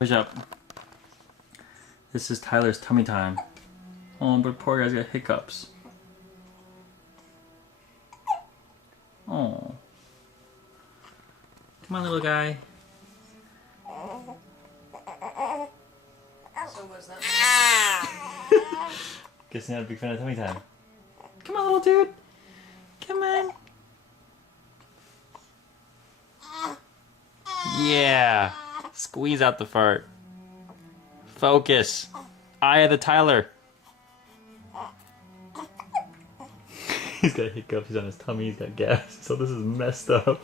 Push up. This is Tyler's tummy time. Oh, but poor guy's got hiccups. Oh. Come on, little guy. So was that? Guess you're not a big fan of tummy time. Come on, little dude. Come on. Yeah. Squeeze out the fart. Focus. Eye of the Tyler. He's got hiccups. He's on his tummy. He's got gas. So this is messed up.